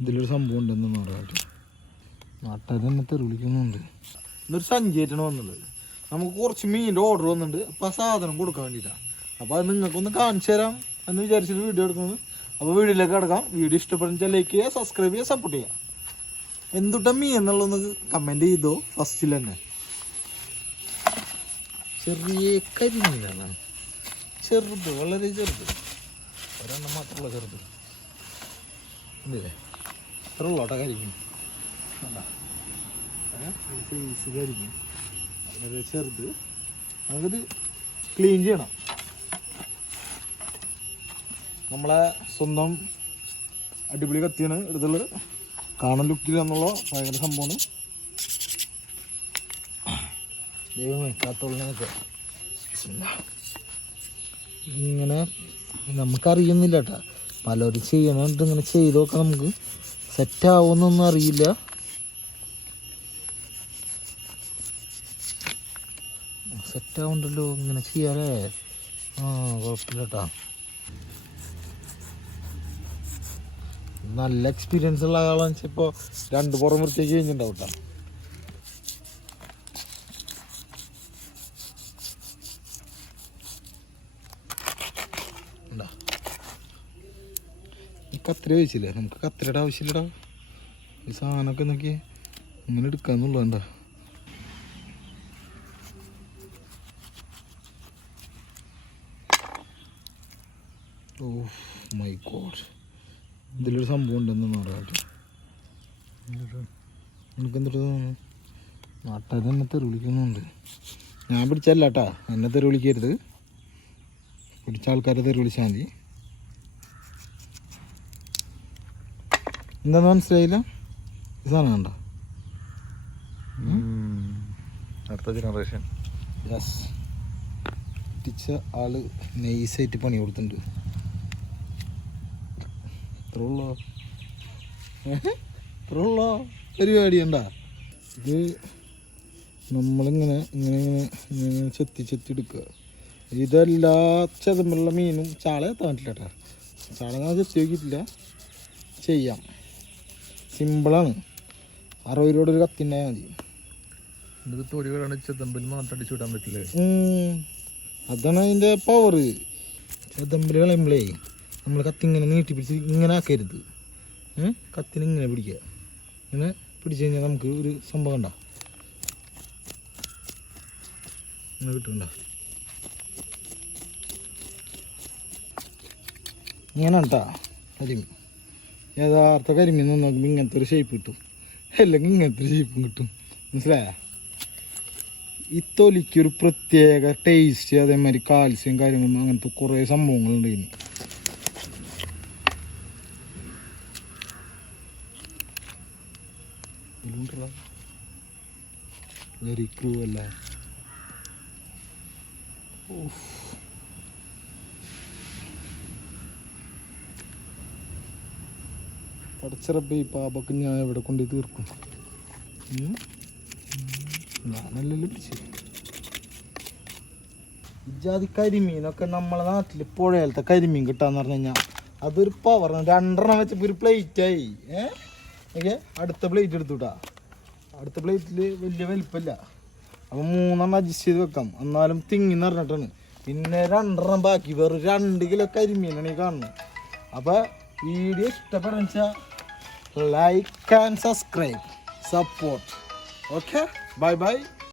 ഇതിലൊരു സംഭവം ഉണ്ടെന്ന് പറയാം. നാട്ടുകാർ തന്നെ തെറിവിളിക്കുന്നുണ്ട്. ഇന്നൊരു സഞ്ചിയായിട്ടാണ് വന്നുള്ളത്. നമുക്ക് കുറച്ച് മീനിൻ്റെ ഓർഡർ വന്നിട്ടുണ്ട്. അപ്പോൾ ആ സാധനം കൊടുക്കാൻ വേണ്ടിയിട്ടാണ്. അപ്പോൾ അത് നിങ്ങൾക്കൊന്ന് കാണിച്ചു തരാം എന്ന് വിചാരിച്ചിട്ട് വീഡിയോ എടുക്കുന്നത്. അപ്പോൾ വീഡിയോയിലേക്ക് കിടക്കാം. വീഡിയോ ഇഷ്ടപ്പെടുന്ന ലൈക്ക് ചെയ്യുക, സബ്സ്ക്രൈബ് ചെയ്യുക, സപ്പോർട്ട് ചെയ്യുക. എന്തുട്ടാ മീൻ എന്നുള്ളതൊന്ന് കമൻറ്റ് ചെയ്തോ. ഫസ്റ്റിൽ തന്നെ ചെറിയ കരിമീനാണ്. ചെറുത്, വളരെ ചെറുത്, ഒരെണ്ണം മാത്രമുള്ള ചെറുത്. ഇല്ലേ ഇത്ര ഉള്ളോട്ടെ കരിമീൻ. സൈസ് കരിമീൻ വളരെ ചെറുത്. നമുക്കിത് ക്ലീൻ ചെയ്യണം. നമ്മളെ സ്വന്തം അടിപൊളി കത്തിയാണ് എടുത്തുള്ളത്. കാണാൻ ലുക്കിൽ എന്നുള്ള ഭയങ്കര സംഭവമാണ്. ദൈവമേ കാത്തോളിനൊക്കെ ഇങ്ങനെ നമുക്കറിയുന്നില്ല കേട്ടോ. പലരും ചെയ്യണോണ്ട് ഇങ്ങനെ ചെയ്തൊക്കെ നമുക്ക് സെറ്റാവുമെന്നൊന്നും അറിയില്ല. സെറ്റാവുണ്ടല്ലോ ഇങ്ങനെ ചെയ്യാലേ. കുഴപ്പമില്ല കേട്ടോ. നല്ല എക്സ്പീരിയൻസ് ഉള്ള ആളാണെന്ന് വെച്ചാൽ ഇപ്പോൾ 2 പുറം വൃത്തിയാക്കി കഴിഞ്ഞിട്ടുണ്ടാവും കേട്ടോ. ഈ കത്തിര വെച്ചില്ലേ, നമുക്ക് കത്തിരയുടെ ആവശ്യമില്ലടാ. ഈ സാധനമൊക്കെ നോക്കി ഇങ്ങനെ എടുക്കാന്നുള്ളതുണ്ടോ. ഓ മൈ ഗോഡ്, ഇതിലൊരു സംഭവം ഉണ്ടെന്ന് പറയാം. എനിക്കെന്തൊരു തോന്നുന്നു നാട്ടുകാർ തന്നെ തെറിവിളിക്കുന്നുണ്ട്. ഞാൻ പിടിച്ചല്ല കേട്ടാ, എന്നെ തെറിവിളിക്കരുത്. പിടിച്ച ആൾക്കാരെ തെറിവിളിച്ചാൽ മതി. എന്താന്ന് മനസ്സിലായില്ല? ഈ സാധനം കണ്ടോ? അടുത്ത ജനറേഷൻ. യെസ്, പിടിച്ച ആള് നൈസായിട്ട് പണി കൊടുത്തിട്ടുണ്ട്. ഇത്രയുള്ളോ പരിപാടി ഉണ്ടാ. ഇത് നമ്മളിങ്ങനെ ഇങ്ങനെ ഇങ്ങനെ ഇങ്ങനെ ചെത്തി എടുക്കുക. ഇതെല്ലാ ചതമ്പുള്ള മീനും ചാള എത്താൻ പറ്റില്ല കേട്ടോ. ചാള ഞാൻ ചെത്തി നോക്കിയിട്ടില്ല. ചെയ്യാം, സിമ്പിളാണ്. 60 രൂപയുടെ ഒരു കത്തിണ്ടായാൽ മതി. ഇത് തൊടികളാണ്, ചെതമ്പിൽ മാത്രം അടിച്ചു വിടാൻ പറ്റില്ലേ? അതാണ് അതിൻ്റെ പവർ. ചെതമ്പിൽ കളയുമ്പോഴേ നമ്മൾ കത്തി ഇങ്ങനെ നീട്ടി പിടിച്ച് ഇങ്ങനെ ആക്കരുത്. കത്തിന് ഇങ്ങനെ പിടിക്കുക. ഇങ്ങനെ പിടിച്ച് കഴിഞ്ഞാൽ നമുക്ക് ഒരു സംഭവം ഉണ്ടോ ഇങ്ങനെ കിട്ടുന്നുണ്ടോ. ഇങ്ങനെ കേട്ടാ കരിമീൻ. യഥാർത്ഥ കരിമീൻ നോക്കുമ്പോൾ ഇങ്ങനത്തെ ഒരു ഷേപ്പ് കിട്ടും, അല്ലെങ്കിൽ ഇങ്ങനത്തെ ഒരു ഷേപ്പും കിട്ടും. മനസ്സിലായ? ഈ തൊലിക്കൊരു പ്രത്യേക ടേസ്റ്റ്, അതേമാതിരി കാൽസ്യം കാര്യങ്ങളും അങ്ങനത്തെ കുറേ സംഭവങ്ങളുണ്ട് ഇനി. വെരി ക്രൂ അല്ല. പടച്ചിറപ്പ് ഈ പാപക്ക് ഞാൻ എവിടെ കൊണ്ടുപോയി തീർക്കും? ഞാനല്ലല്ലോ പിടിച്ചത്. ഇജാതി കരിമീനൊക്കെ നമ്മളെ നാട്ടിൽ പുഴയിലത്തെ കരിമീൻ കിട്ടാന്ന് പറഞ്ഞു കഴിഞ്ഞാൽ അതൊരു പവർ. 2 വെച്ചപ്പോൾ ഒരു പ്ലേറ്റായി. ഓക്കെ, അടുത്ത പ്ലേറ്റ് എടുത്തുട്ടാ. അടുത്ത പ്ലേറ്റിൽ വലിയ വലിപ്പമില്ല. അപ്പം 3 അഡ്ജസ്റ്റ് ചെയ്ത് വെക്കാം. എന്നാലും തിങ്ങിന്ന് പറഞ്ഞിട്ടാണ്. പിന്നെ 2 ബാക്കി, വേറെ 2 കിലോ കരിമീനാണ് ഈ കാണുന്നത്. അപ്പോൾ വീഡിയോ ഇഷ്ടപ്പെടുന്ന വെച്ചാൽ like and subscribe, support. Okay, bye bye.